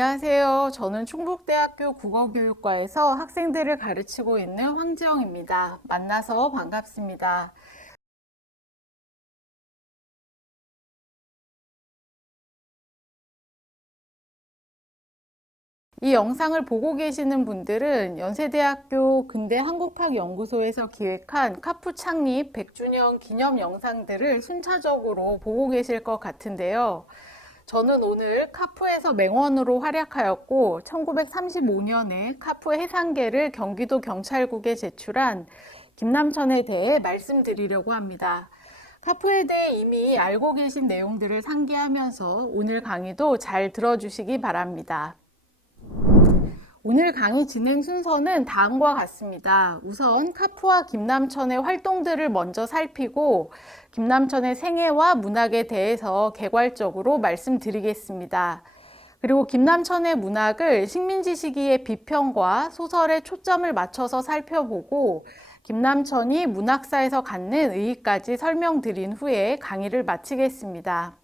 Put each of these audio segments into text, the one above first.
안녕하세요. 저는 충북대학교 국어교육과에서 학생들을 가르치고 있는 황지영입니다. 만나서 반갑습니다. 이 영상을 보고 계시는 분들은 연세대학교 근대한국학연구소에서 기획한 카푸 창립 100주년 기념 영상들을 순차적으로 보고 계실 것 같은데요. 저는 오늘 카푸에서 맹원으로 활약하였고 1935년에 카푸 해상계를 경기도 경찰국에 제출한 김남천에 대해 말씀드리려고 합니다. 카푸에 대해 이미 알고 계신 내용들을 상기하면서 오늘 강의도 잘 들어주시기 바랍니다. 오늘 강의 진행 순서는 다음과 같습니다. 우선 카푸와 김남천의 활동들을 먼저 살피고 김남천의 생애와 문학에 대해서 개괄적으로 말씀드리겠습니다. 그리고 김남천의 문학을 식민지 시기의 비평과 소설에 초점을 맞춰서 살펴보고 김남천이 문학사에서 갖는 의의까지 설명드린 후에 강의를 마치겠습니다.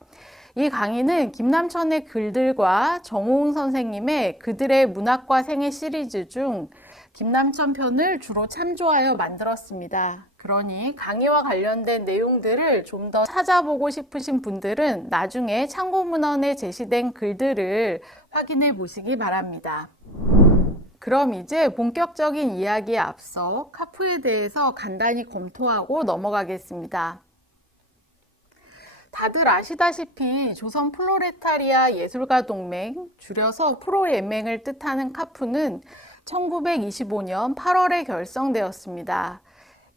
이 강의는 김남천의 글들과 정호응 선생님의 그들의 문학과 생애 시리즈 중 김남천 편을 주로 참조하여 만들었습니다. 그러니 강의와 관련된 내용들을 좀 더 찾아보고 싶으신 분들은 나중에 참고문헌에 제시된 글들을 확인해 보시기 바랍니다. 그럼 이제 본격적인 이야기에 앞서 카푸에 대해서 간단히 검토하고 넘어가겠습니다. 다들 아시다시피 조선 플로레타리아 예술가 동맹, 줄여서 프로예맹을 뜻하는 카푸는 1925년 8월에 결성되었습니다.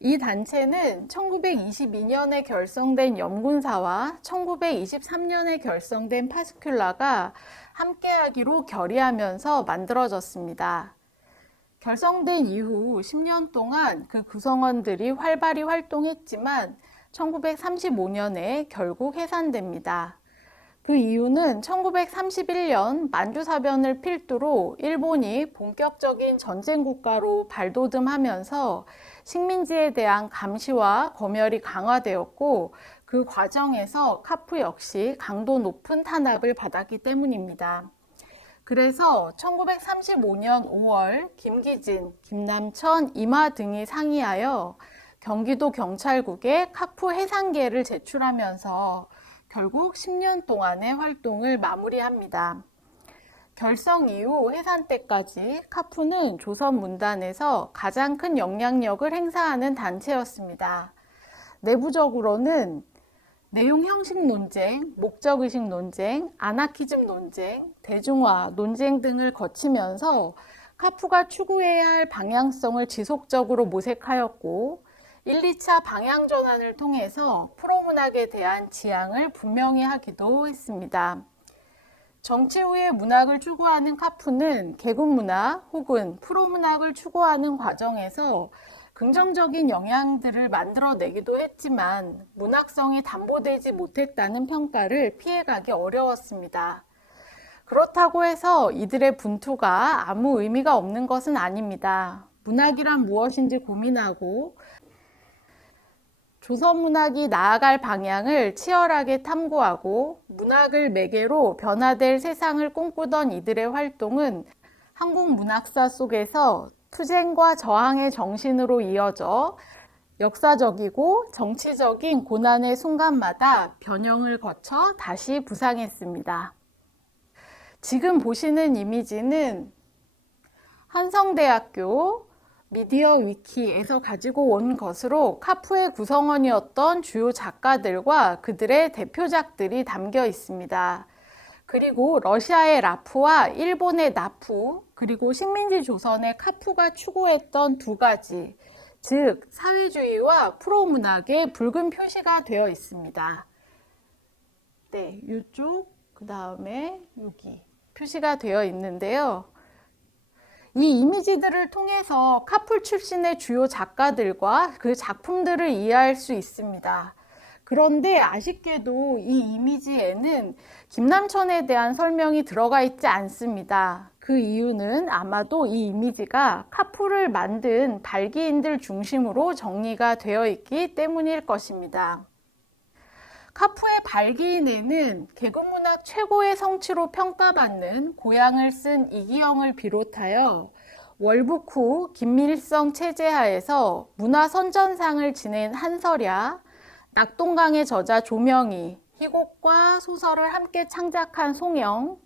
이 단체는 1922년에 결성된 염군사와 1923년에 결성된 파스큘라가 함께하기로 결의하면서 만들어졌습니다. 결성된 이후 10년 동안 그 구성원들이 활발히 활동했지만 1935년에 결국 해산됩니다. 그 이유는 1931년 만주사변을 필두로 일본이 본격적인 전쟁 국가로 발돋움하면서 식민지에 대한 감시와 검열이 강화되었고 그 과정에서 카푸 역시 강도 높은 탄압을 받았기 때문입니다. 그래서 1935년 5월 김기진, 김남천, 이마 등이 상의하여 경기도 경찰국에 카푸 해상계를 제출하면서 결국 10년 동안의 활동을 마무리합니다. 결성 이후 해산 때까지 카푸는 조선 문단에서 가장 큰 영향력을 행사하는 단체였습니다. 내부적으로는 내용 형식 논쟁, 목적의식 논쟁, 아나키즘 논쟁, 대중화 논쟁 등을 거치면서 카푸가 추구해야 할 방향성을 지속적으로 모색하였고 1, 2차 방향 전환을 통해서 프로문학에 대한 지향을 분명히 하기도 했습니다. 정치 후의 문학을 추구하는 카푸는 계급문학 혹은 프로문학을 추구하는 과정에서 긍정적인 영향들을 만들어내기도 했지만 문학성이 담보되지 못했다는 평가를 피해가기 어려웠습니다. 그렇다고 해서 이들의 분투가 아무 의미가 없는 것은 아닙니다. 문학이란 무엇인지 고민하고 조선 문학이 나아갈 방향을 치열하게 탐구하고 문학을 매개로 변화될 세상을 꿈꾸던 이들의 활동은 한국 문학사 속에서 투쟁과 저항의 정신으로 이어져 역사적이고 정치적인 고난의 순간마다 변형을 거쳐 다시 부상했습니다. 지금 보시는 이미지는 한성대학교 미디어 위키에서 가지고 온 것으로 카푸의 구성원이었던 주요 작가들과 그들의 대표작들이 담겨 있습니다. 그리고 러시아의 라프와 일본의 나프, 그리고 식민지 조선의 카푸가 추구했던 두 가지, 즉 사회주의와 프로문학의 붉은 표시가 되어 있습니다. 네, 이쪽, 그 다음에 여기 표시가 되어 있는데요. 이 이미지들을 통해서 카풀 출신의 주요 작가들과 그 작품들을 이해할 수 있습니다. 그런데 아쉽게도 이 이미지에는 김남천에 대한 설명이 들어가 있지 않습니다. 그 이유는 아마도 이 이미지가 카풀을 만든 발기인들 중심으로 정리가 되어 있기 때문일 것입니다. 카푸의 발기인에는 개국문학 최고의 성취로 평가받는 고향을 쓴 이기영을 비롯하여 월북 후 김밀성 체제하에서 문화선전상을 지낸 한설야, 낙동강의 저자 조명희, 희곡과 소설을 함께 창작한 송영,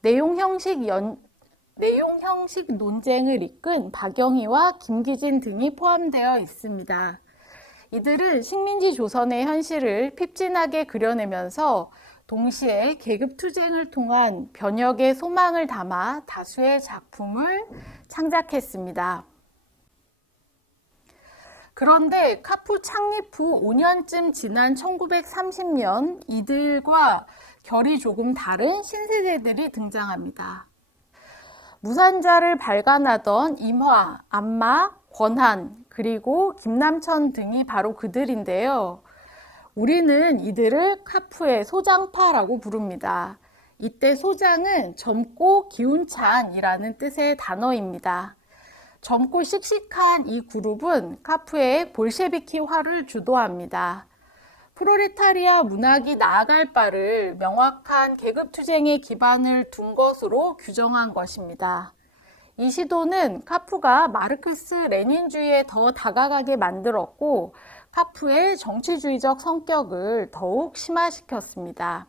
내용 형식 논쟁을 이끈 박영희와 김기진 등이 포함되어 있습니다. 이들은 식민지 조선의 현실을 핍진하게 그려내면서 동시에 계급투쟁을 통한 변혁의 소망을 담아 다수의 작품을 창작했습니다. 그런데 카푸 창립 후 5년쯤 지난 1930년 이들과 결이 조금 다른 신세대들이 등장합니다. 무산자를 발간하던 임화, 안마, 권한, 그리고 김남천 등이 바로 그들인데요. 우리는 이들을 카푸의 소장파라고 부릅니다. 이때 소장은 젊고 기운찬이라는 뜻의 단어입니다. 젊고 씩씩한 이 그룹은 카푸의 볼셰비키화를 주도합니다. 프롤레타리아 문학이 나아갈 바를 명확한 계급투쟁의 기반을 둔 것으로 규정한 것입니다. 이 시도는 카푸가 마르크스 레닌주의에 더 다가가게 만들었고 카푸의 정치주의적 성격을 더욱 심화시켰습니다.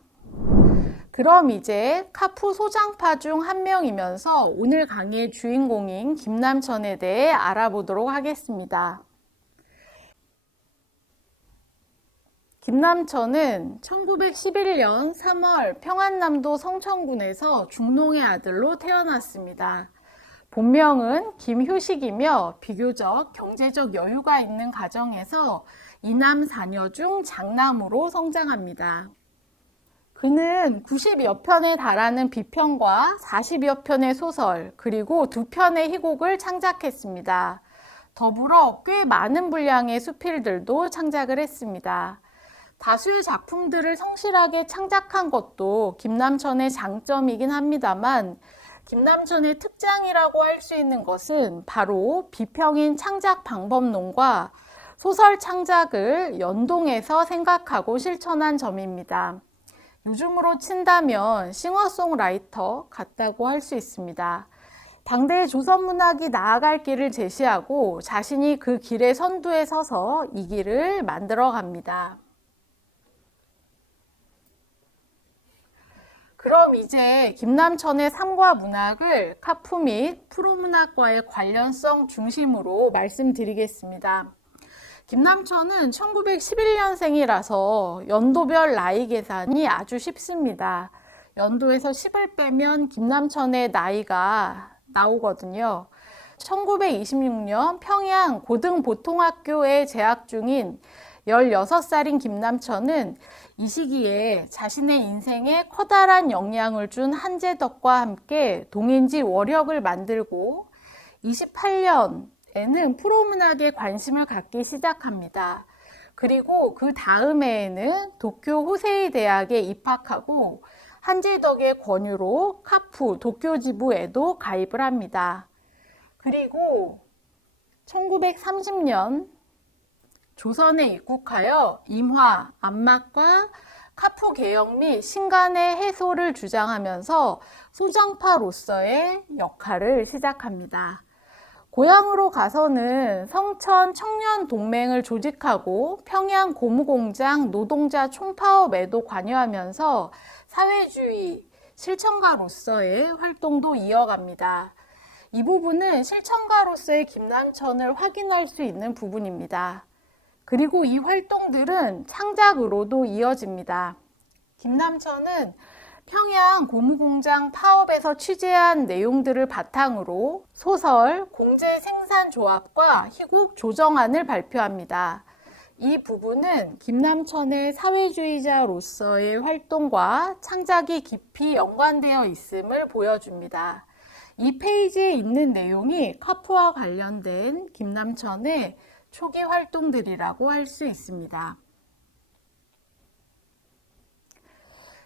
그럼 이제 카푸 소장파 중 한 명이면서 오늘 강의의 주인공인 김남천에 대해 알아보도록 하겠습니다. 김남천은 1911년 3월 평안남도 성천군에서 중농의 아들로 태어났습니다. 본명은 김효식이며 비교적 경제적 여유가 있는 가정에서 이남 4녀 중 장남으로 성장합니다. 그는 90여 편에 달하는 비평과 40여 편의 소설, 그리고 2편의 희곡을 창작했습니다. 더불어 꽤 많은 분량의 수필들도 창작을 했습니다. 다수의 작품들을 성실하게 창작한 것도 김남천의 장점이긴 합니다만 김남천의 특장이라고 할 수 있는 것은 바로 비평인 창작 방법론과 소설 창작을 연동해서 생각하고 실천한 점입니다. 요즘으로 친다면 싱어송라이터 같다고 할 수 있습니다. 당대의 조선문학이 나아갈 길을 제시하고 자신이 그 길의 선두에 서서 이 길을 만들어 갑니다. 그럼 이제 김남천의 삶과 문학을 카푸 및 프로문학과의 관련성 중심으로 말씀드리겠습니다. 김남천은 1911년생이라서 연도별 나이 계산이 아주 쉽습니다. 연도에서 10을 빼면 김남천의 나이가 나오거든요. 1926년 평양 고등보통학교에 재학 중인 16살인 김남천은 이 시기에 자신의 인생에 커다란 영향을 준 한재덕과 함께 동인지 월역을 만들고 28년에는 프로문학에 관심을 갖기 시작합니다. 그리고 그 다음 해에는 도쿄 호세이 대학에 입학하고 한재덕의 권유로 카푸 도쿄 지부에도 가입을 합니다. 그리고 1930년 조선에 입국하여 임화, 안막과 카푸 개혁 및 신간의 해소를 주장하면서 소장파로서의 역할을 시작합니다. 고향으로 가서는 성천 청년 동맹을 조직하고 평양 고무공장 노동자 총파업에도 관여하면서 사회주의 실천가로서의 활동도 이어갑니다. 이 부분은 실천가로서의 김남천을 확인할 수 있는 부분입니다. 그리고 이 활동들은 창작으로도 이어집니다. 김남천은 평양 고무공장 파업에서 취재한 내용들을 바탕으로 소설 공제생산조합과 희곡 조정안을 발표합니다. 이 부분은 김남천의 사회주의자로서의 활동과 창작이 깊이 연관되어 있음을 보여줍니다. 이 페이지에 있는 내용이 카푸와 관련된 김남천의 초기 활동들이라고 할 수 있습니다.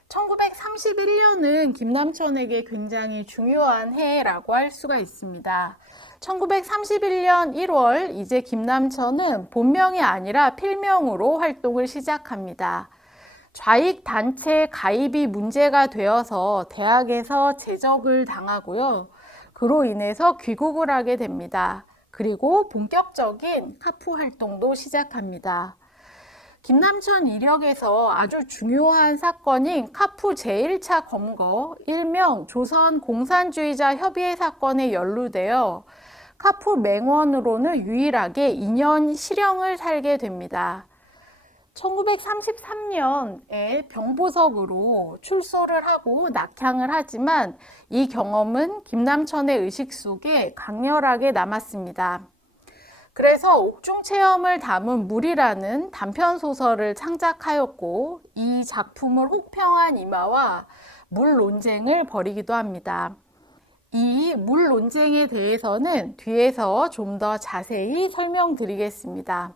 1931년은 김남천에게 굉장히 중요한 해라고 할 수가 있습니다. 1931년 1월 이제 김남천은 본명이 아니라 필명으로 활동을 시작합니다. 좌익 단체 가입이 문제가 되어서 대학에서 제적을 당하고요. 그로 인해서 귀국을 하게 됩니다. 그리고 본격적인 카프 활동도 시작합니다. 김남천 이력에서 아주 중요한 사건인 카프 제1차 검거, 일명 조선 공산주의자 협의회 사건에 연루되어 카프 맹원으로는 유일하게 2년 실형을 살게 됩니다. 1933년에 병보석으로 출소를 하고 낙향을 하지만 이 경험은 김남천의 의식 속에 강렬하게 남았습니다. 그래서 옥중 체험을 담은 물이라는 단편소설을 창작하였고 이 작품을 혹평한 이마와 물 논쟁을 벌이기도 합니다. 이 물 논쟁에 대해서는 뒤에서 좀 더 자세히 설명드리겠습니다.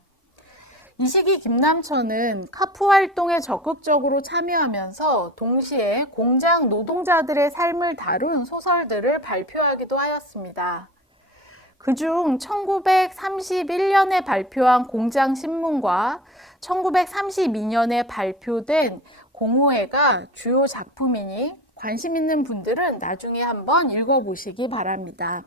이 시기 김남천은 카프 활동에 적극적으로 참여하면서 동시에 공장 노동자들의 삶을 다룬 소설들을 발표하기도 하였습니다. 그중 1931년에 발표한 공장신문과 1932년에 발표된 공호회가 주요 작품이니 관심 있는 분들은 나중에 한번 읽어보시기 바랍니다.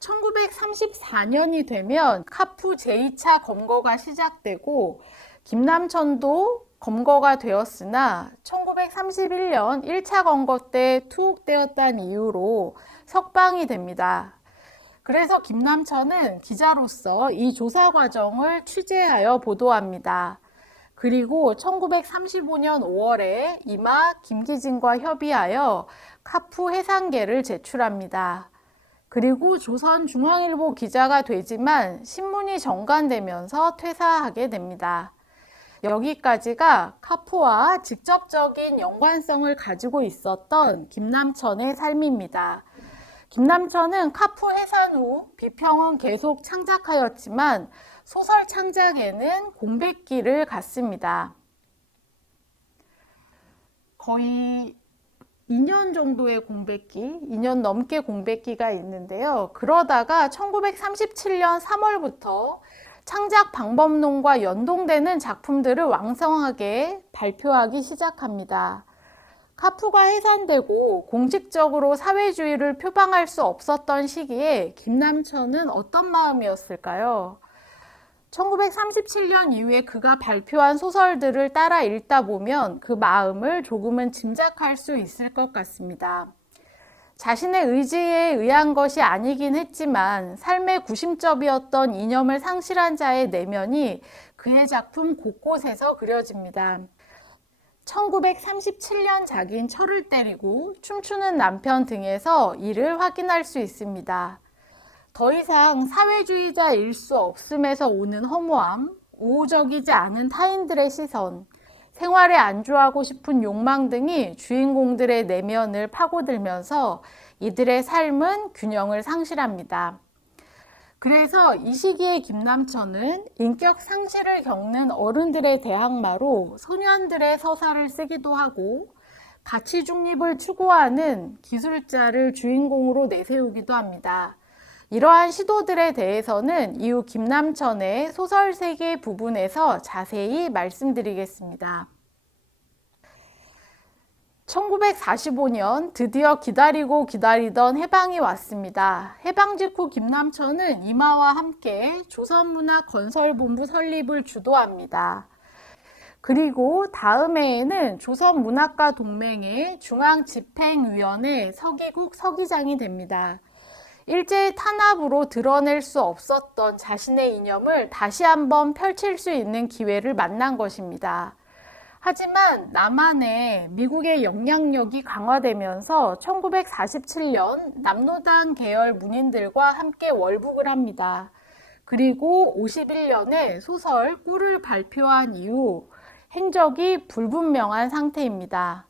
1934년이 되면 카프 제2차 검거가 시작되고 김남천도 검거가 되었으나 1931년 1차 검거 때 투옥되었다는 이유로 석방이 됩니다. 그래서 김남천은 기자로서 이 조사 과정을 취재하여 보도합니다. 그리고 1935년 5월에 이마 김기진과 협의하여 카프 해상계를 제출합니다. 그리고 조선중앙일보 기자가 되지만 신문이 정관되면서 퇴사하게 됩니다. 여기까지가 카프와 직접적인 연관성을 가지고 있었던 김남천의 삶입니다. 김남천은 카프 해산 후 비평은 계속 창작하였지만 소설 창작에는 공백기를 갖습니다. 거의 2년 정도의 공백기, 2년 넘게 공백기가 있는데요. 그러다가 1937년 3월부터 창작 방법론과 연동되는 작품들을 왕성하게 발표하기 시작합니다. 카프가 해산되고 공식적으로 사회주의를 표방할 수 없었던 시기에 김남천은 어떤 마음이었을까요? 1937년 이후에 그가 발표한 소설들을 따라 읽다 보면 그 마음을 조금은 짐작할 수 있을 것 같습니다. 자신의 의지에 의한 것이 아니긴 했지만 삶의 구심점이었던 이념을 상실한 자의 내면이 그의 작품 곳곳에서 그려집니다. 1937년 작인 철을 때리고 춤추는 남편 등에서 이를 확인할 수 있습니다. 더 이상 사회주의자일 수 없음에서 오는 허무함, 우호적이지 않은 타인들의 시선, 생활에 안주하고 싶은 욕망 등이 주인공들의 내면을 파고들면서 이들의 삶은 균형을 상실합니다. 그래서 이 시기에 김남천은 인격 상실을 겪는 어른들의 대항마로 소년들의 서사를 쓰기도 하고 가치 중립을 추구하는 기술자를 주인공으로 내세우기도 합니다. 이러한 시도들에 대해서는 이후 김남천의 소설 세계 부분에서 자세히 말씀드리겠습니다. 1945년 드디어 기다리고 기다리던 해방이 왔습니다. 해방 직후 김남천은 이마와 함께 조선문화건설본부 설립을 주도합니다. 그리고 다음 해에는 조선문학가 동맹의 중앙집행위원회 서기국 서기장이 됩니다. 일제의 탄압으로 드러낼 수 없었던 자신의 이념을 다시 한번 펼칠 수 있는 기회를 만난 것입니다. 하지만 남한에 미국의 영향력이 강화되면서 1947년 남로당 계열 문인들과 함께 월북을 합니다. 그리고 51년에 소설 꿀을 발표한 이후 행적이 불분명한 상태입니다.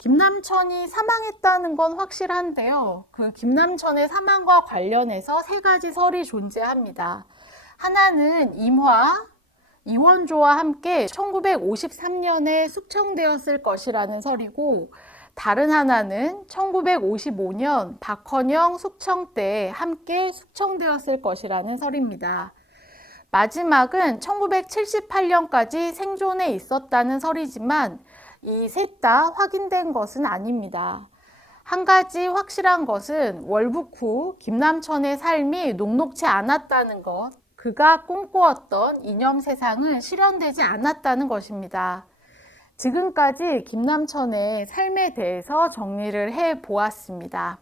김남천이 사망했다는 건 확실한데요. 그 김남천의 사망과 관련해서 세 가지 설이 존재합니다. 하나는 임화, 이원조와 함께 1953년에 숙청되었을 것이라는 설이고, 다른 하나는 1955년 박헌영 숙청 때 함께 숙청되었을 것이라는 설입니다. 마지막은 1978년까지 생존해 있었다는 설이지만 이 셋 다 확인된 것은 아닙니다. 한 가지 확실한 것은 월북 후 김남천의 삶이 녹록지 않았다는 것, 그가 꿈꾸었던 이념 세상은 실현되지 않았다는 것입니다. 지금까지 김남천의 삶에 대해서 정리를 해 보았습니다.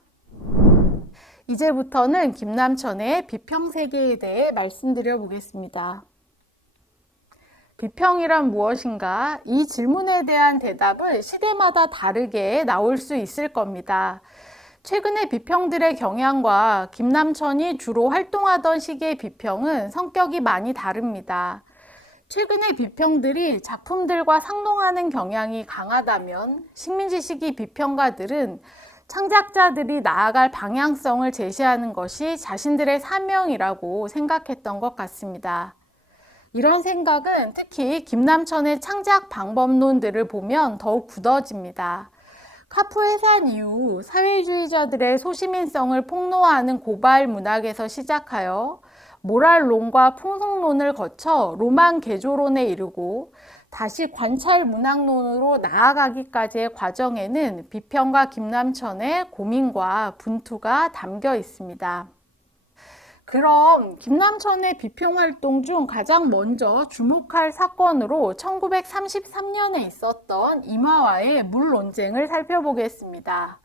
이제부터는 김남천의 비평세계에 대해 말씀드려 보겠습니다. 비평이란 무엇인가? 이 질문에 대한 대답은 시대마다 다르게 나올 수 있을 겁니다. 최근의 비평들의 경향과 김남천이 주로 활동하던 시기의 비평은 성격이 많이 다릅니다. 최근의 비평들이 작품들과 상동하는 경향이 강하다면 식민지 시기 비평가들은 창작자들이 나아갈 방향성을 제시하는 것이 자신들의 사명이라고 생각했던 것 같습니다. 이런 생각은 특히 김남천의 창작 방법론들을 보면 더욱 굳어집니다. 카프 해산 이후 사회주의자들의 소시민성을 폭로하는 고발 문학에서 시작하여 모랄론과 풍속론을 거쳐 로만 개조론에 이르고 다시 관찰 문학론으로 나아가기까지의 과정에는 비평가 김남천의 고민과 분투가 담겨 있습니다. 그럼 김남천의 비평 활동 중 가장 먼저 주목할 사건으로 1933년에 있었던 임화와의 물 논쟁을 살펴보겠습니다.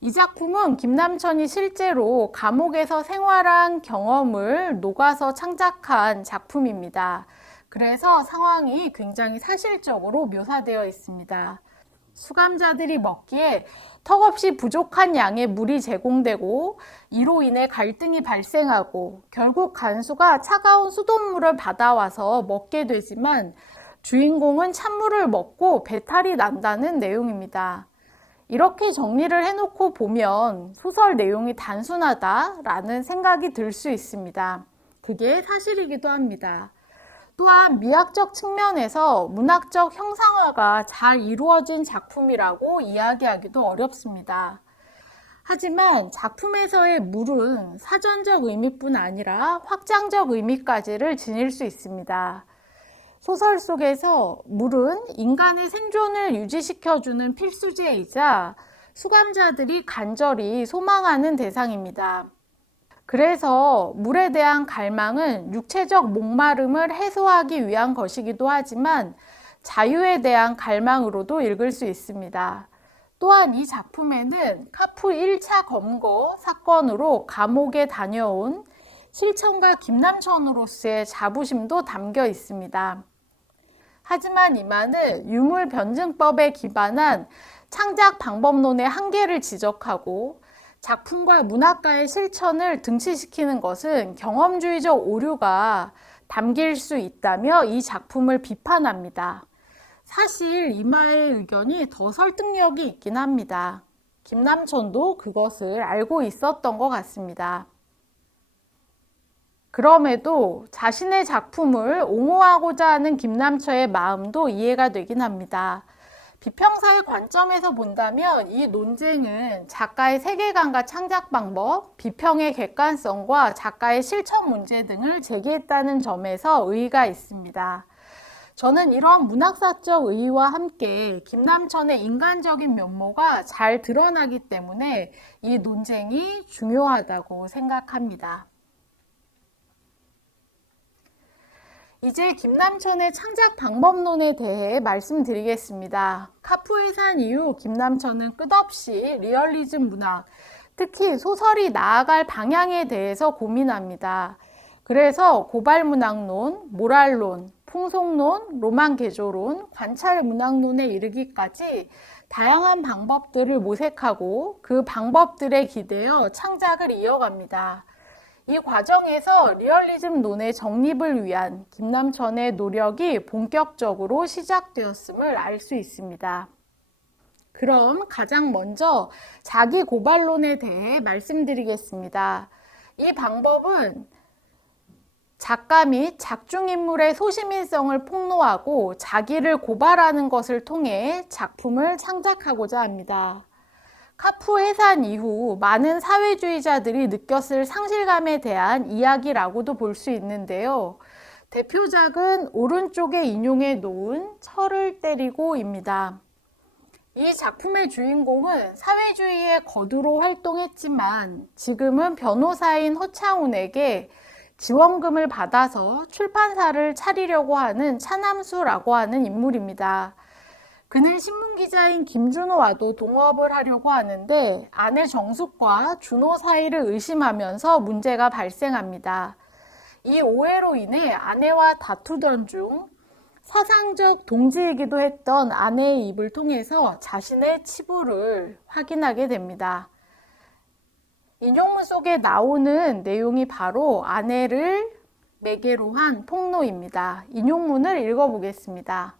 이 작품은 김남천이 실제로 감옥에서 생활한 경험을 녹아서 창작한 작품입니다. 그래서 상황이 굉장히 사실적으로 묘사되어 있습니다. 수감자들이 먹기에 턱없이 부족한 양의 물이 제공되고 이로 인해 갈등이 발생하고 결국 간수가 차가운 수돗물을 받아와서 먹게 되지만 주인공은 찬물을 먹고 배탈이 난다는 내용입니다. 이렇게 정리를 해놓고 보면 소설 내용이 단순하다라는 생각이 들 수 있습니다. 그게 사실이기도 합니다. 또한 미학적 측면에서 문학적 형상화가 잘 이루어진 작품이라고 이야기하기도 어렵습니다. 하지만 작품에서의 물은 사전적 의미뿐 아니라 확장적 의미까지를 지닐 수 있습니다. 소설 속에서 물은 인간의 생존을 유지시켜주는 필수제이자 수감자들이 간절히 소망하는 대상입니다. 그래서 물에 대한 갈망은 육체적 목마름을 해소하기 위한 것이기도 하지만 자유에 대한 갈망으로도 읽을 수 있습니다. 또한 이 작품에는 카프 1차 검거 사건으로 감옥에 다녀온 실천가 김남천으로서의 자부심도 담겨 있습니다. 하지만 이만은 유물 변증법에 기반한 창작 방법론의 한계를 지적하고 작품과 문학가의 실천을 등치시키는 것은 경험주의적 오류가 담길 수 있다며 이 작품을 비판합니다. 사실 이마의 의견이 더 설득력이 있긴 합니다. 김남천도 그것을 알고 있었던 것 같습니다. 그럼에도 자신의 작품을 옹호하고자 하는 김남천의 마음도 이해가 되긴 합니다. 비평사의 관점에서 본다면 이 논쟁은 작가의 세계관과 창작 방법, 비평의 객관성과 작가의 실천 문제 등을 제기했다는 점에서 의의가 있습니다. 저는 이런 문학사적 의의와 함께 김남천의 인간적인 면모가 잘 드러나기 때문에 이 논쟁이 중요하다고 생각합니다. 이제 김남천의 창작 방법론에 대해 말씀드리겠습니다. 카프 해산 이후 김남천은 끝없이 리얼리즘 문학, 특히 소설이 나아갈 방향에 대해서 고민합니다. 그래서 고발문학론, 모랄론, 풍속론, 로만 개조론, 관찰 문학론에 이르기까지 다양한 방법들을 모색하고 그 방법들에 기대어 창작을 이어갑니다. 이 과정에서 리얼리즘론의 정립을 위한 김남천의 노력이 본격적으로 시작되었음을 알 수 있습니다. 그럼 가장 먼저 자기 고발론에 대해 말씀드리겠습니다. 이 방법은 작가 및 작중인물의 소시민성을 폭로하고 자기를 고발하는 것을 통해 작품을 창작하고자 합니다. 카프 해산 이후 많은 사회주의자들이 느꼈을 상실감에 대한 이야기라고도 볼 수 있는데요. 대표작은 오른쪽에 인용해 놓은 철을 때리고입니다. 이 작품의 주인공은 사회주의의 거두로 활동했지만 지금은 변호사인 허창훈에게 지원금을 받아서 출판사를 차리려고 하는 차남수라고 하는 인물입니다. 그는 신문기자인 김준호와도 동업을 하려고 하는데 아내 정숙과 준호 사이를 의심하면서 문제가 발생합니다. 이 오해로 인해 아내와 다투던 중 사상적 동지이기도 했던 아내의 입을 통해서 자신의 치부를 확인하게 됩니다. 인용문 속에 나오는 내용이 바로 아내를 매개로 한 폭로입니다. 인용문을 읽어보겠습니다.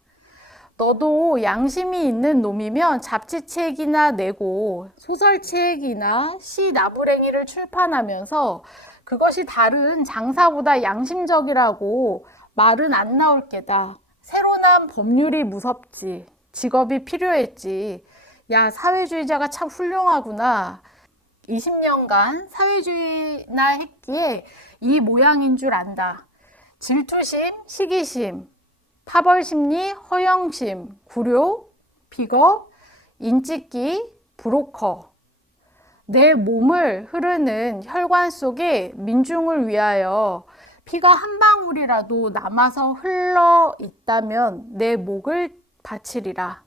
너도 양심이 있는 놈이면 잡지책이나 내고 소설책이나 시 나부랭이를 출판하면서 그것이 다른 장사보다 양심적이라고 말은 안 나올 게다. 새로 난 법률이 무섭지. 직업이 필요했지. 야, 사회주의자가 참 훌륭하구나. 20년간 사회주의나 했기에 이 모양인 줄 안다. 질투심, 시기심, 파벌심리, 허영심, 구려, 비거, 인찍기, 브로커. 내 몸을 흐르는 혈관 속에 민중을 위하여 피가 한 방울이라도 남아서 흘러 있다면 내 목을 바치리라.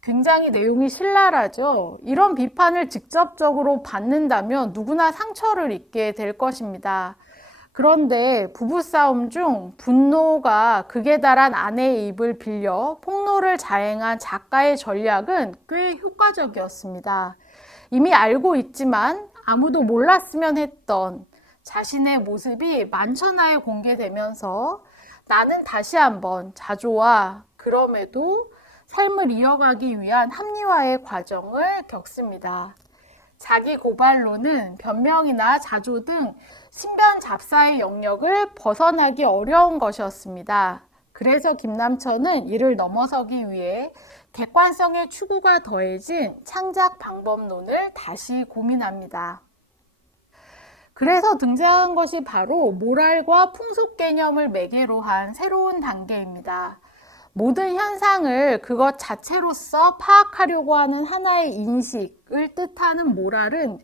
굉장히 내용이 신랄하죠. 이런 비판을 직접적으로 받는다면 누구나 상처를 입게 될 것입니다. 그런데 부부싸움 중 분노가 극에 달한 아내의 입을 빌려 폭로를 자행한 작가의 전략은 꽤 효과적이었습니다. 이미 알고 있지만 아무도 몰랐으면 했던 자신의 모습이 만천하에 공개되면서 나는 다시 한번 자조와 그럼에도 삶을 이어가기 위한 합리화의 과정을 겪습니다. 자기 고발로는 변명이나 자조 등 신변 잡사의 영역을 벗어나기 어려운 것이었습니다. 그래서 김남천은 이를 넘어서기 위해 객관성의 추구가 더해진 창작 방법론을 다시 고민합니다. 그래서 등장한 것이 바로 모랄과 풍속 개념을 매개로 한 새로운 단계입니다. 모든 현상을 그것 자체로서 파악하려고 하는 하나의 인식을 뜻하는 모랄은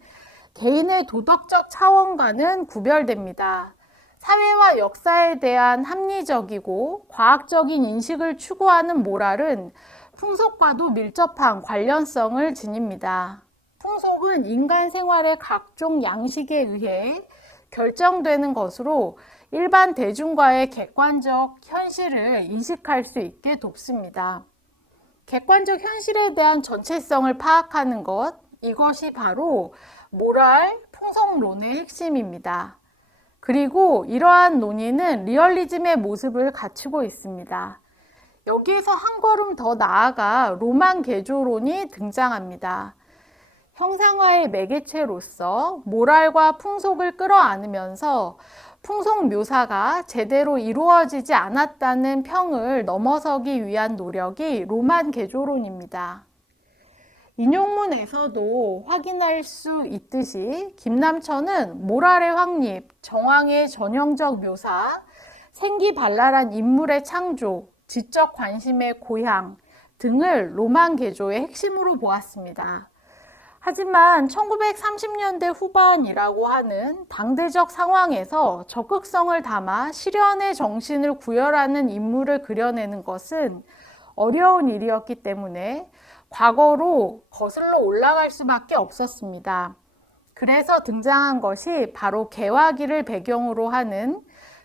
개인의 도덕적 차원과는 구별됩니다. 사회와 역사에 대한 합리적이고 과학적인 인식을 추구하는 모랄은 풍속과도 밀접한 관련성을 지닙니다. 풍속은 인간 생활의 각종 양식에 의해 결정되는 것으로 일반 대중과의 객관적 현실을 인식할 수 있게 돕습니다. 객관적 현실에 대한 전체성을 파악하는 것, 이것이 바로 모랄 풍속론의 핵심입니다. 그리고 이러한 논의는 리얼리즘의 모습을 갖추고 있습니다. 여기에서 한 걸음 더 나아가 로만 개조론이 등장합니다. 형상화의 매개체로서 모랄과 풍속을 끌어안으면서 풍속 묘사가 제대로 이루어지지 않았다는 평을 넘어서기 위한 노력이 로만 개조론입니다. 인용문에서도 확인할 수 있듯이 김남천은 모랄의 확립, 정황의 전형적 묘사, 생기발랄한 인물의 창조, 지적 관심의 고향 등을 로만 개조의 핵심으로 보았습니다. 하지만 1930년대 후반이라고 하는 당대적 상황에서 적극성을 담아 실현의 정신을 구현하는 인물을 그려내는 것은 어려운 일이었기 때문에 과거로 거슬러 올라갈 수밖에 없었습니다. 그래서 등장한 것이 바로 개화기를 배경으로 하는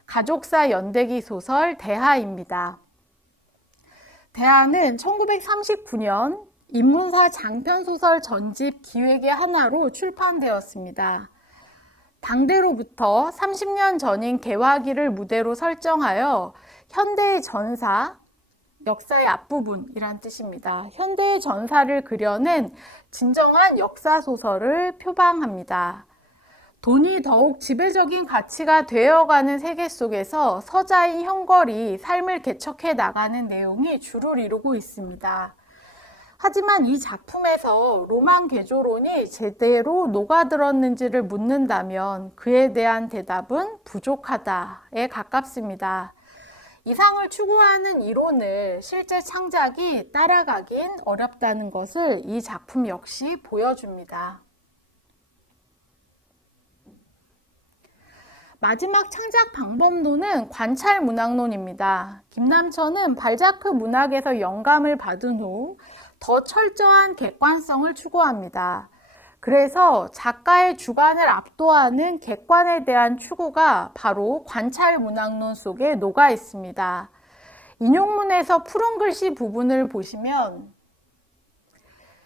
가족사 연대기 소설 대하입니다. 대하는 1939년 인문사 장편소설 전집 기획의 하나로 출판되었습니다. 당대로부터 30년 전인 개화기를 무대로 설정하여 현대의 전사, 역사의 앞부분이란 뜻입니다. 현대의 전사를 그려낸 진정한 역사소설을 표방합니다. 돈이 더욱 지배적인 가치가 되어가는 세계 속에서 서자인 형걸이 삶을 개척해 나가는 내용이 주를 이루고 있습니다. 하지만 이 작품에서 로만 개조론이 제대로 녹아들었는지를 묻는다면 그에 대한 대답은 부족하다에 가깝습니다. 이상을 추구하는 이론을 실제 창작이 따라가긴 어렵다는 것을 이 작품 역시 보여줍니다. 마지막 창작 방법론은 관찰 문학론입니다. 김남천은 발자크 문학에서 영감을 받은 후 더 철저한 객관성을 추구합니다. 그래서 작가의 주관을 압도하는 객관에 대한 추구가 바로 관찰 문학론 속에 녹아 있습니다. 인용문에서 푸른 글씨 부분을 보시면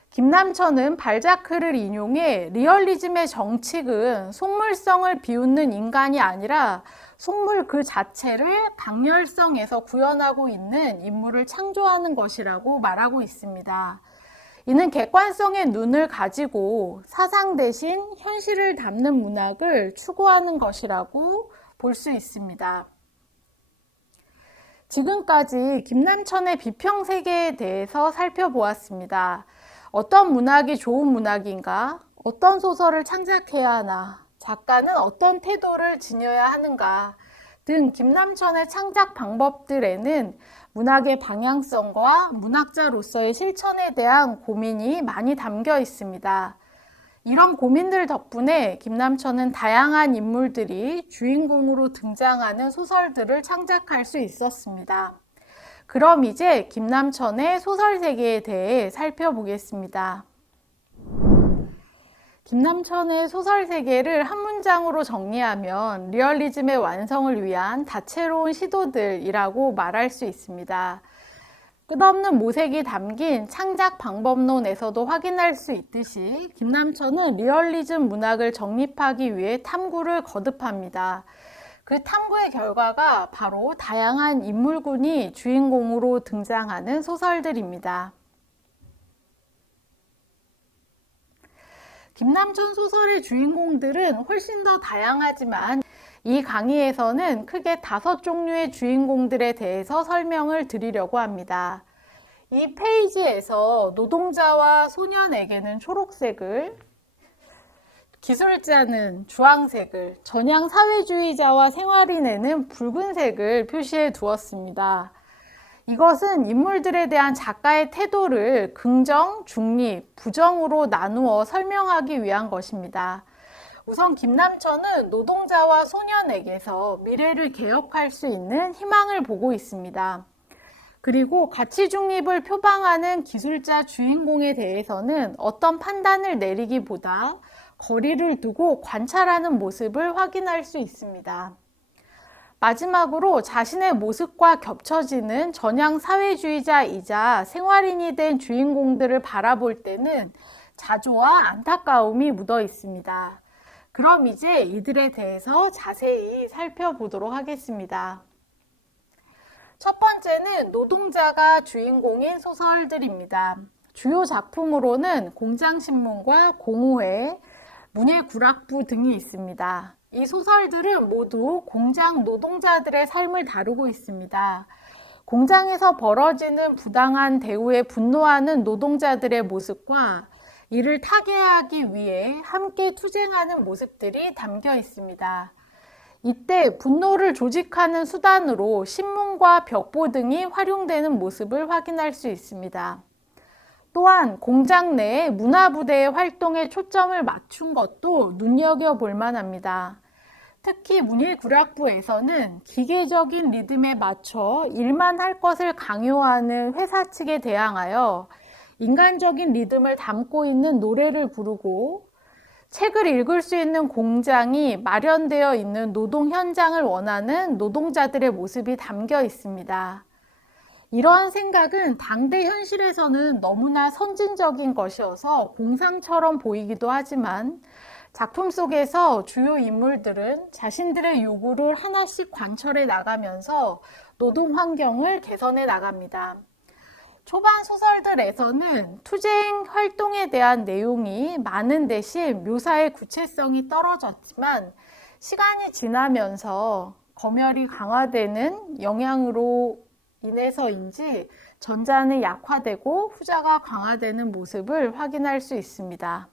김남천은 발자크를 인용해 리얼리즘의 정칙은 속물성을 비웃는 인간이 아니라 속물 그 자체를 강렬성에서 구현하고 있는 인물을 창조하는 것이라고 말하고 있습니다. 이는 객관성의 눈을 가지고 사상 대신 현실을 담는 문학을 추구하는 것이라고 볼 수 있습니다. 지금까지 김남천의 비평 세계에 대해서 살펴보았습니다. 어떤 문학이 좋은 문학인가? 어떤 소설을 창작해야 하나? 작가는 어떤 태도를 지녀야 하는가? 등 김남천의 창작 방법들에는 문학의 방향성과 문학자로서의 실천에 대한 고민이 많이 담겨 있습니다. 이런 고민들 덕분에 김남천은 다양한 인물들이 주인공으로 등장하는 소설들을 창작할 수 있었습니다. 그럼 이제 김남천의 소설 세계에 대해 살펴보겠습니다. 김남천의 소설 세계를 한 문장으로 정리하면 리얼리즘의 완성을 위한 다채로운 시도들이라고 말할 수 있습니다. 끝없는 모색이 담긴 창작 방법론에서도 확인할 수 있듯이 김남천은 리얼리즘 문학을 정립하기 위해 탐구를 거듭합니다. 그 탐구의 결과가 바로 다양한 인물군이 주인공으로 등장하는 소설들입니다. 김남천 소설의 주인공들은 훨씬 더 다양하지만 이 강의에서는 크게 5종류의 주인공들에 대해서 설명을 드리려고 합니다. 이 페이지에서 노동자와 소년에게는 초록색을, 기술자는 주황색을, 전향 사회주의자와 생활인에는 붉은색을 표시해 두었습니다. 이것은 인물들에 대한 작가의 태도를 긍정, 중립, 부정으로 나누어 설명하기 위한 것입니다. 우선 김남천은 노동자와 소년에게서 미래를 개혁할 수 있는 희망을 보고 있습니다. 그리고 가치 중립을 표방하는 기술자 주인공에 대해서는 어떤 판단을 내리기보다 거리를 두고 관찰하는 모습을 확인할 수 있습니다. 마지막으로 자신의 모습과 겹쳐지는 전향 사회주의자이자 생활인이 된 주인공들을 바라볼 때는 자조와 안타까움이 묻어 있습니다. 그럼 이제 이들에 대해서 자세히 살펴보도록 하겠습니다. 첫 번째는 노동자가 주인공인 소설들입니다. 주요 작품으로는 공장신문과 공호회, 문예구락부 등이 있습니다. 이 소설들은 모두 공장 노동자들의 삶을 다루고 있습니다. 공장에서 벌어지는 부당한 대우에 분노하는 노동자들의 모습과 이를 타개하기 위해 함께 투쟁하는 모습들이 담겨 있습니다. 이때 분노를 조직하는 수단으로 신문과 벽보 등이 활용되는 모습을 확인할 수 있습니다. 또한 공장 내의 문화부대의 활동에 초점을 맞춘 것도 눈여겨볼 만합니다. 특히 문예구락부에서는 기계적인 리듬에 맞춰 일만 할 것을 강요하는 회사 측에 대항하여 인간적인 리듬을 담고 있는 노래를 부르고 책을 읽을 수 있는 공장이 마련되어 있는 노동 현장을 원하는 노동자들의 모습이 담겨 있습니다. 이러한 생각은 당대 현실에서는 너무나 선진적인 것이어서 공상처럼 보이기도 하지만 작품 속에서 주요 인물들은 자신들의 요구를 하나씩 관철해 나가면서 노동 환경을 개선해 나갑니다. 초반 소설들에서는 투쟁 활동에 대한 내용이 많은 대신 묘사의 구체성이 떨어졌지만 시간이 지나면서 검열이 강화되는 영향으로 인해서인지 전자는 약화되고 후자가 강화되는 모습을 확인할 수 있습니다.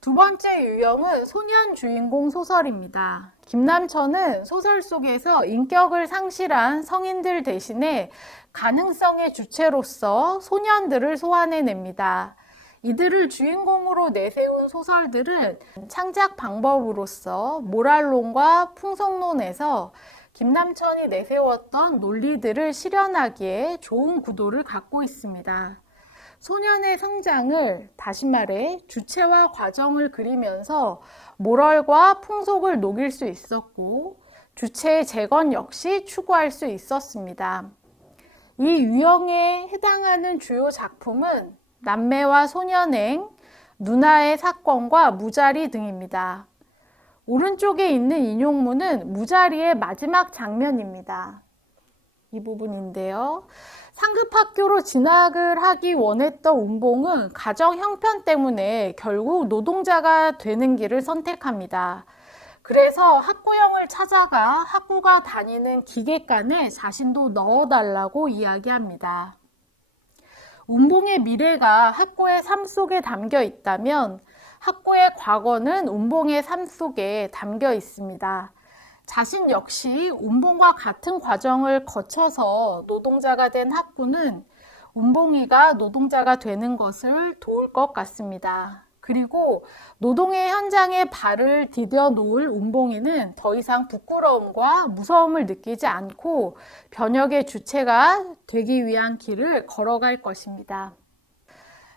두 번째 유형은 소년 주인공 소설입니다. 김남천은 소설 속에서 인격을 상실한 성인들 대신에 가능성의 주체로서 소년들을 소환해냅니다. 이들을 주인공으로 내세운 소설들은 창작 방법으로서 모랄론과 풍속론에서 김남천이 내세웠던 논리들을 실현하기에 좋은 구도를 갖고 있습니다. 소년의 성장을, 다시 말해 주체와 과정을 그리면서 모럴과 풍속을 녹일 수 있었고 주체의 재건 역시 추구할 수 있었습니다. 이 유형에 해당하는 주요 작품은 남매와 소년행, 누나의 사건과 무자리 등입니다. 오른쪽에 있는 인용문은 무자리의 마지막 장면입니다. 이 부분인데요. 상급학교로 진학을 하기 원했던 운봉은 가정 형편 때문에 결국 노동자가 되는 길을 선택합니다. 그래서 학구형을 찾아가 학구가 다니는 기계간에 자신도 넣어달라고 이야기합니다. 운봉의 미래가 학구의 삶 속에 담겨 있다면 학구의 과거는 운봉의 삶 속에 담겨 있습니다. 자신 역시 운봉과 같은 과정을 거쳐서 노동자가 된 학구는 운봉이가 노동자가 되는 것을 도울 것 같습니다. 그리고 노동의 현장에 발을 디뎌 놓을 운봉이는 더 이상 부끄러움과 무서움을 느끼지 않고 변혁의 주체가 되기 위한 길을 걸어갈 것입니다.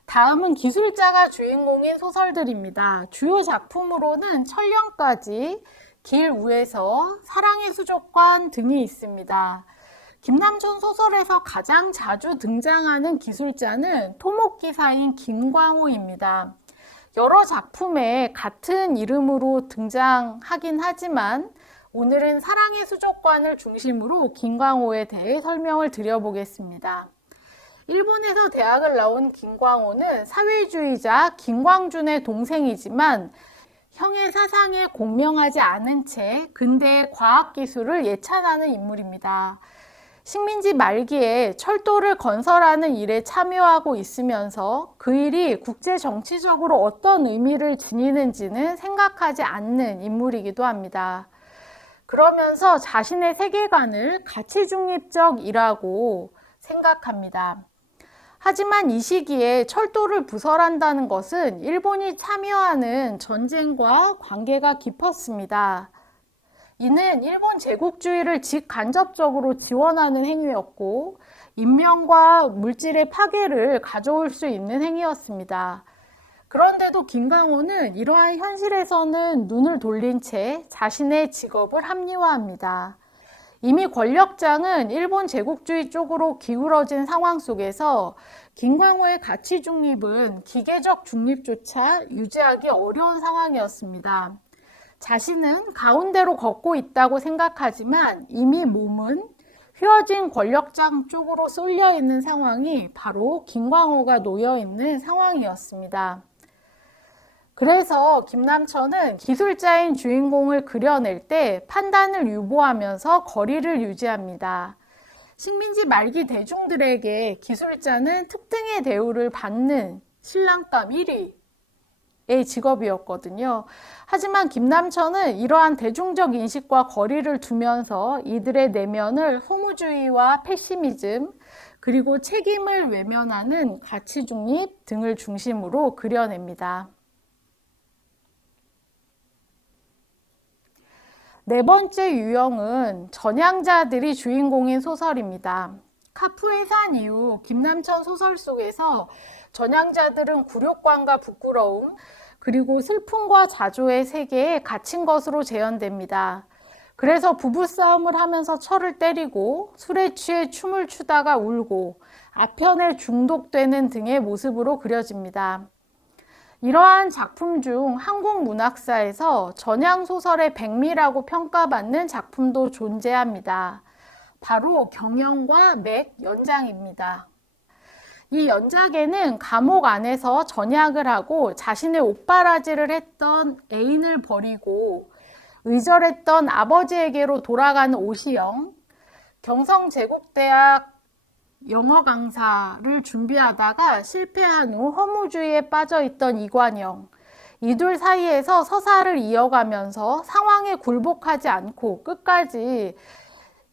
다음은 기술자가 주인공인 소설들입니다. 주요 작품으로는 천령까지, 길 위에서, 사랑의 수족관 등이 있습니다. 김남천 소설에서 가장 자주 등장하는 기술자는 토목기사인 김광호입니다. 여러 작품에 같은 이름으로 등장하긴 하지만 오늘은 사랑의 수족관을 중심으로 김광호에 대해 설명을 드려보겠습니다. 일본에서 대학을 나온 김광호는 사회주의자 김광준의 동생이지만 형의 사상에 공명하지 않은 채 근대의 과학기술을 예찬하는 인물입니다. 식민지 말기에 철도를 건설하는 일에 참여하고 있으면서 그 일이 국제 정치적으로 어떤 의미를 지니는지는 생각하지 않는 인물이기도 합니다. 그러면서 자신의 세계관을 가치중립적이라고 생각합니다. 하지만 이 시기에 철도를 부설한다는 것은 일본이 참여하는 전쟁과 관계가 깊었습니다. 이는 일본 제국주의를 직간접적으로 지원하는 행위였고 인명과 물질의 파괴를 가져올 수 있는 행위였습니다. 그런데도 김광호는 이러한 현실에서는 눈을 돌린 채 자신의 직업을 합리화합니다. 이미 권력장은 일본 제국주의 쪽으로 기울어진 상황 속에서 김광호의 가치 중립은 기계적 중립조차 유지하기 어려운 상황이었습니다. 자신은 가운데로 걷고 있다고 생각하지만 이미 몸은 휘어진 권력장 쪽으로 쏠려 있는 상황이 바로 김광호가 놓여 있는 상황이었습니다. 그래서 김남천은 기술자인 주인공을 그려낼 때 판단을 유보하면서 거리를 유지합니다. 식민지 말기 대중들에게 기술자는 특등의 대우를 받는 신랑감 1위의 직업이었거든요. 하지만 김남천은 이러한 대중적 인식과 거리를 두면서 이들의 내면을 허무주의와 패시미즘, 그리고 책임을 외면하는 가치 중립 등을 중심으로 그려냅니다. 네 번째 유형은 전향자들이 주인공인 소설입니다. 카프해산 이후 김남천 소설 속에서 전향자들은 굴욕감과 부끄러움, 그리고 슬픔과 자조의 세계에 갇힌 것으로 재현됩니다. 그래서 부부싸움을 하면서 철을 때리고 술에 취해 춤을 추다가 울고 아편에 중독되는 등의 모습으로 그려집니다. 이러한 작품 중 한국 문학사에서 전향소설의 백미라고 평가받는 작품도 존재합니다. 바로 경영과 맥 연장입니다. 이 연작에는 감옥 안에서 전향을 하고 자신의 옥바라지를 했던 애인을 버리고 의절했던 아버지에게로 돌아가는 오시영, 경성제국대학 영어 강사를 준비하다가 실패한 후 허무주의에 빠져 있던 이관영. 이 둘 사이에서 서사를 이어가면서 상황에 굴복하지 않고 끝까지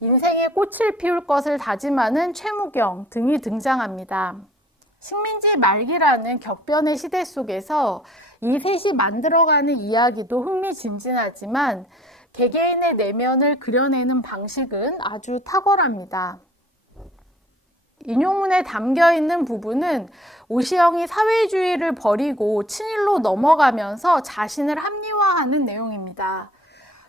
인생의 꽃을 피울 것을 다짐하는 최무경 등이 등장합니다. 식민지 말기라는 격변의 시대 속에서 이 셋이 만들어가는 이야기도 흥미진진하지만 개개인의 내면을 그려내는 방식은 아주 탁월합니다. 인용문에 담겨있는 부분은 오시영이 사회주의를 버리고 친일로 넘어가면서 자신을 합리화하는 내용입니다.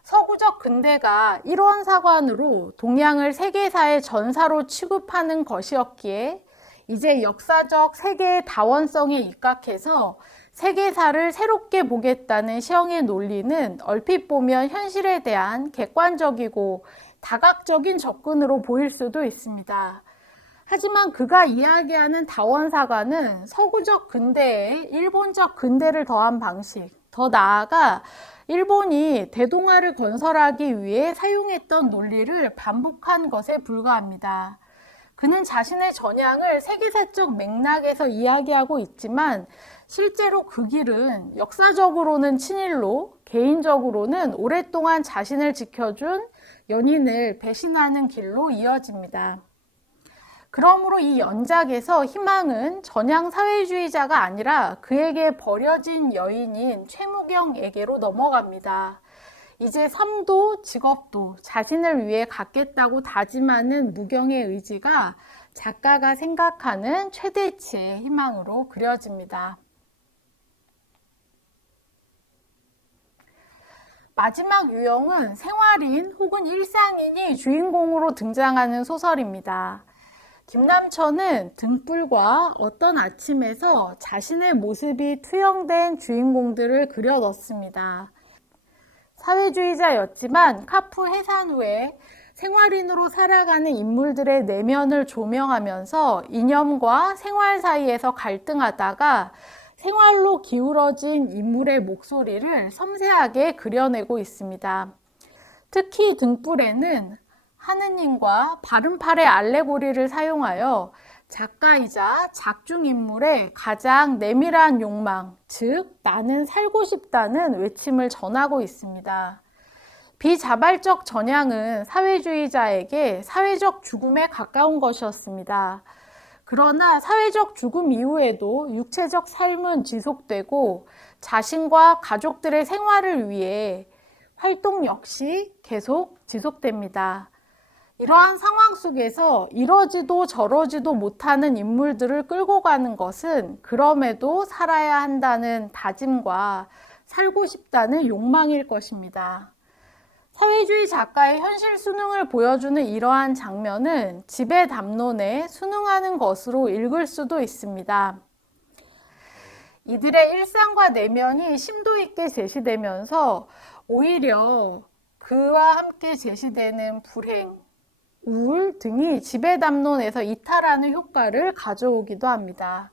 서구적 근대가 일원사관으로 동양을 세계사의 전사로 취급하는 것이었기에 이제 역사적 세계의 다원성에 입각해서 세계사를 새롭게 보겠다는 시영의 논리는 얼핏 보면 현실에 대한 객관적이고 다각적인 접근으로 보일 수도 있습니다. 하지만 그가 이야기하는 다원사관은 서구적 근대에 일본적 근대를 더한 방식, 더 나아가 일본이 대동아를 건설하기 위해 사용했던 논리를 반복한 것에 불과합니다. 그는 자신의 전향을 세계사적 맥락에서 이야기하고 있지만 실제로 그 길은 역사적으로는 친일로, 개인적으로는 오랫동안 자신을 지켜준 연인을 배신하는 길로 이어집니다. 그러므로 이 연작에서 희망은 전향 사회주의자가 아니라 그에게 버려진 여인인 최무경에게로 넘어갑니다. 이제 삶도 직업도 자신을 위해 갖겠다고 다짐하는 무경의 의지가 작가가 생각하는 최대치의 희망으로 그려집니다. 마지막 유형은 생활인 혹은 일상인이 주인공으로 등장하는 소설입니다. 김남천은 등불과 어떤 아침에서 자신의 모습이 투영된 주인공들을 그려 넣습니다. 사회주의자였지만 카프 해산 후에 생활인으로 살아가는 인물들의 내면을 조명하면서 이념과 생활 사이에서 갈등하다가 생활로 기울어진 인물의 목소리를 섬세하게 그려내고 있습니다. 특히 등불에는 하느님과 바른팔의 알레고리를 사용하여 작가이자 작중인물의 가장 내밀한 욕망, 즉 나는 살고 싶다는 외침을 전하고 있습니다. 비자발적 전향은 사회주의자에게 사회적 죽음에 가까운 것이었습니다. 그러나 사회적 죽음 이후에도 육체적 삶은 지속되고 자신과 가족들의 생활을 위해 활동 역시 계속 지속됩니다. 이러한 상황 속에서 이러지도 저러지도 못하는 인물들을 끌고 가는 것은 그럼에도 살아야 한다는 다짐과 살고 싶다는 욕망일 것입니다. 사회주의 작가의 현실 수능을 보여주는 이러한 장면은 집의 담론에 순응하는 것으로 읽을 수도 있습니다. 이들의 일상과 내면이 심도 있게 제시되면서 오히려 그와 함께 제시되는 불행, 우울 등이 지배 담론에서 이탈하는 효과를 가져오기도 합니다.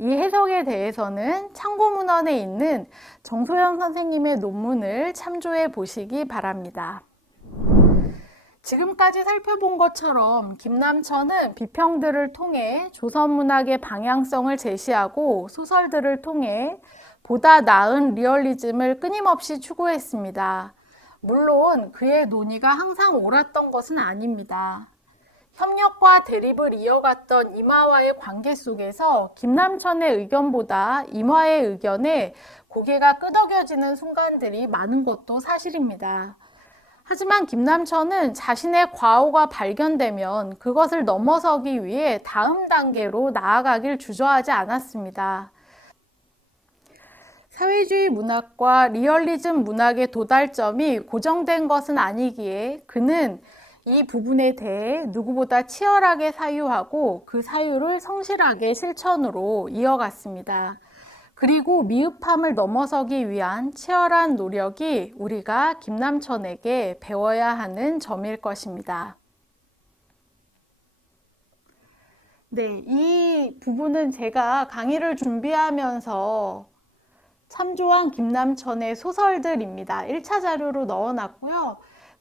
이 해석에 대해서는 참고문헌에 있는 정소영 선생님의 논문을 참조해 보시기 바랍니다. 지금까지 살펴본 것처럼 김남천은 비평들을 통해 조선문학의 방향성을 제시하고 소설들을 통해 보다 나은 리얼리즘을 끊임없이 추구했습니다. 물론 그의 논의가 항상 옳았던 것은 아닙니다. 협력과 대립을 이어갔던 임화와의 관계 속에서 김남천의 의견보다 임화의 의견에 고개가 끄덕여지는 순간들이 많은 것도 사실입니다. 하지만 김남천은 자신의 과오가 발견되면 그것을 넘어서기 위해 다음 단계로 나아가길 주저하지 않았습니다. 사회주의 문학과 리얼리즘 문학의 도달점이 고정된 것은 아니기에 그는 이 부분에 대해 누구보다 치열하게 사유하고 그 사유를 성실하게 실천으로 이어갔습니다. 그리고 미흡함을 넘어서기 위한 치열한 노력이 우리가 김남천에게 배워야 하는 점일 것입니다. 네, 이 부분은 제가 강의를 준비하면서 참조한 김남천의 소설들입니다. 1차 자료로 넣어놨고요.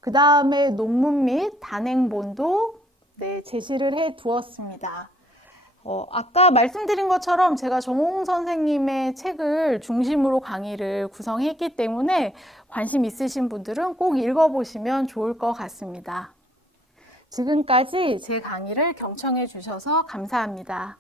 그 다음에 논문 및 단행본도 제시를 해 두었습니다. 아까 말씀드린 것처럼 제가 정홍 선생님의 책을 중심으로 강의를 구성했기 때문에 관심 있으신 분들은 꼭 읽어보시면 좋을 것 같습니다. 지금까지 제 강의를 경청해 주셔서 감사합니다.